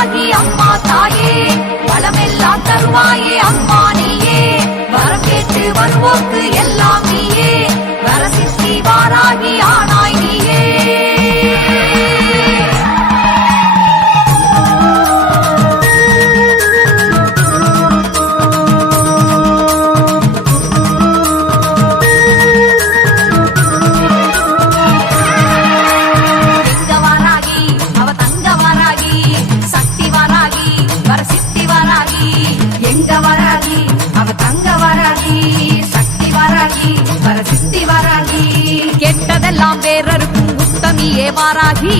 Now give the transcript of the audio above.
வாராகி அம்மா தாயே வளமெல்லாம் தருவாயே அம்மா நீயே வரம் கேட்டு வருவோக்கு எல்லாம் நீயே வரசித்தி வாராகி ஆனாய் நீயே கெட்டதெல்லாம் வேறருக்கும் உத்தமியே வாராகி